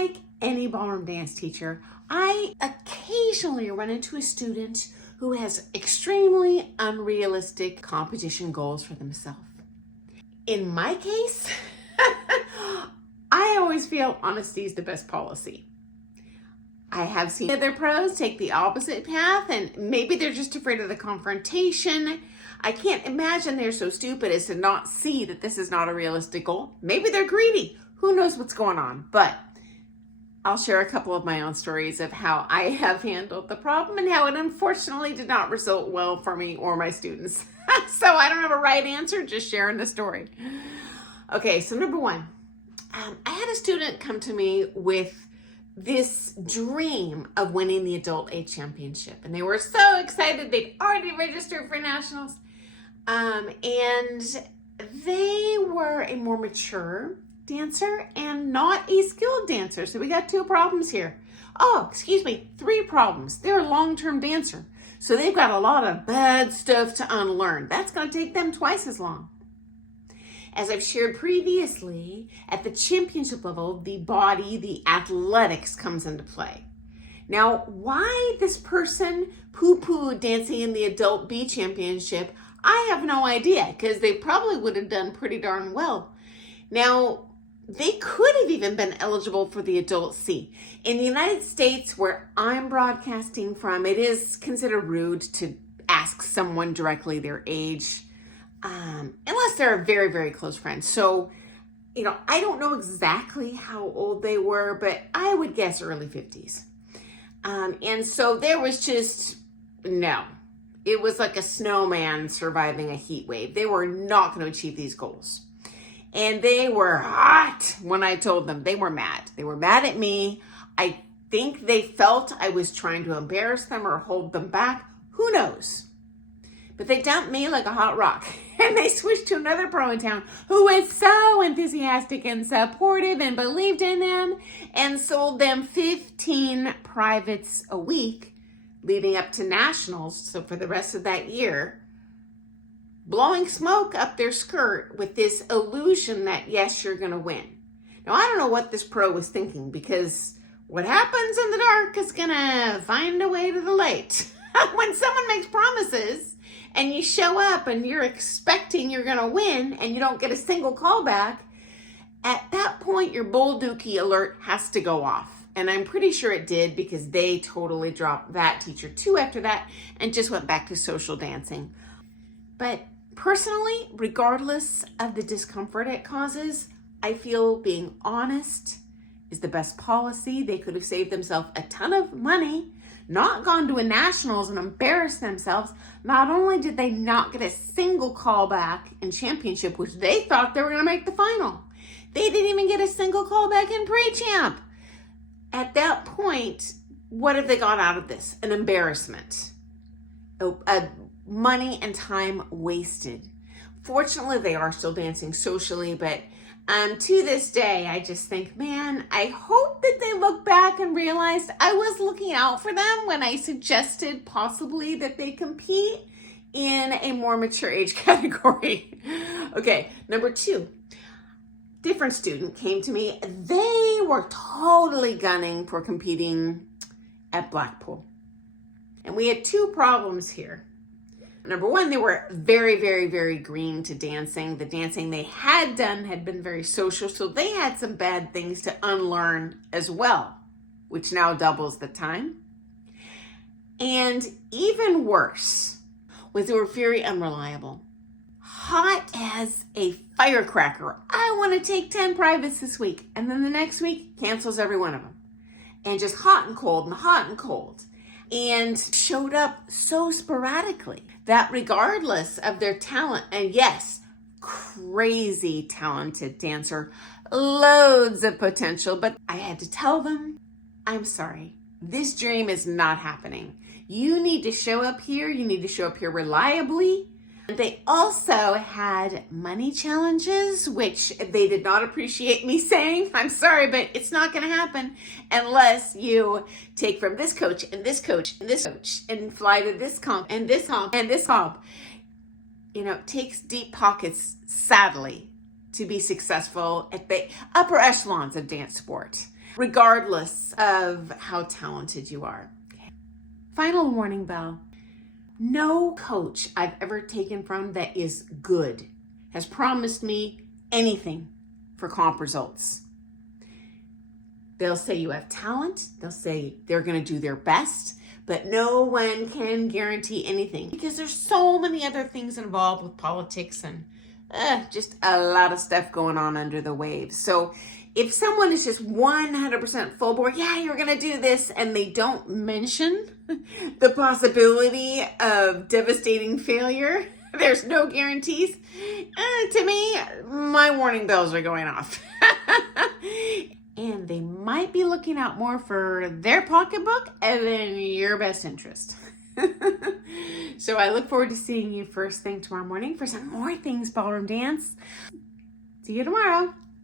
like any ballroom dance teacher, I occasionally run into a student who has extremely unrealistic competition goals for themselves. In my case, I always feel honesty is the best policy. I have seen other pros take the opposite path, and maybe they're just afraid of the confrontation. I can't imagine they're so stupid as to not see that this is not a realistic goal. Maybe they're greedy. Who knows what's going on? But I'll share a couple of my own stories of how I have handled the problem and how it unfortunately did not result well for me or my students. So I don't have a right answer, just sharing the story. Okay, so number one, I had a student come to me with this dream of winning the adult age championship. And they were so excited. They'd already registered for nationals. And they were a more mature dancer and not a skilled dancer. So we got two problems here. Three problems. They're a long-term dancer. So they've got a lot of bad stuff to unlearn. That's going to take them twice as long. As I've shared previously, at the championship level, the body, the athletics comes into play. Now, why this person poo-pooed dancing in the adult B championship, I have no idea, because they probably would have done pretty darn well. Now, they could have even been eligible for the adult C. In the United States, where I'm broadcasting from, it is considered rude to ask someone directly their age, unless they're a very, very close friend. So, I don't know exactly how old they were, but I would guess early 50s. And so there was just, no. It was like a snowman surviving a heat wave. They were not going to achieve these goals. And they were hot when I told them. They were mad. They were mad at me. I think they felt I was trying to embarrass them or hold them back. Who knows? But they dumped me like a hot rock. And they switched to another pro in town who was so enthusiastic and supportive and believed in them and sold them 15 privates a week leading up to nationals. So for the rest of that year, blowing smoke up their skirt with this illusion that, yes, you're going to win. Now, I don't know what this pro was thinking, because what happens in the dark is going to find a way to the light. When someone makes promises and you show up and you're expecting you're going to win and you don't get a single call back, at that point, your bull dookie alert has to go off. And I'm pretty sure it did, because they totally dropped that teacher too after that and just went back to social dancing. But personally, regardless of the discomfort it causes, I feel being honest is the best policy. They could have saved themselves a ton of money, not gone to a nationals and embarrassed themselves. Not only did they not get a single call back in championship, which they thought they were going to make the final, they didn't even get a single call back in pre-champ. At that point, what have they got out of this? An embarrassment. Money and time wasted. Fortunately, they are still dancing socially, but to this day, I just think, man, I hope that they look back and realized I was looking out for them when I suggested possibly that they compete in a more mature age category. Okay, number two, different student came to me. They were totally gunning for competing at Blackpool. And we had two problems here. Number one, they were very, very, very green to dancing. The dancing they had done had been very social, so they had some bad things to unlearn as well, which now doubles the time. And even worse was they were very unreliable. Hot as a firecracker. I want to take 10 privates this week. And then the next week, cancels every one of them. And just hot and cold and hot and cold. And showed up so sporadically that regardless of their talent, and yes, crazy talented dancer, loads of potential, but I had to tell them, I'm sorry, this dream is not happening. You need to show up here. You need to show up here reliably. They also had money challenges, which they did not appreciate me saying. I'm sorry, but it's not going to happen unless you take from this coach and this coach and this coach and fly to this comp and this comp and this comp. It takes deep pockets, sadly, to be successful at the upper echelons of dance sport. regardless of how talented you are. Okay. Final warning bell. No coach I've ever taken from that is good has promised me anything for comp results. They'll say you have talent. They'll say they're going to do their best, but no one can guarantee anything because there's so many other things involved with politics and just a lot of stuff going on under the waves. So if someone is just 100% full board, yeah, you're going to do this, and they don't mention the possibility of devastating failure, there's no guarantees, to me, my warning bells are going off. And they might be looking out more for their pocketbook than your best interest. So I look forward to seeing you first thing tomorrow morning for some more things ballroom dance. See you tomorrow.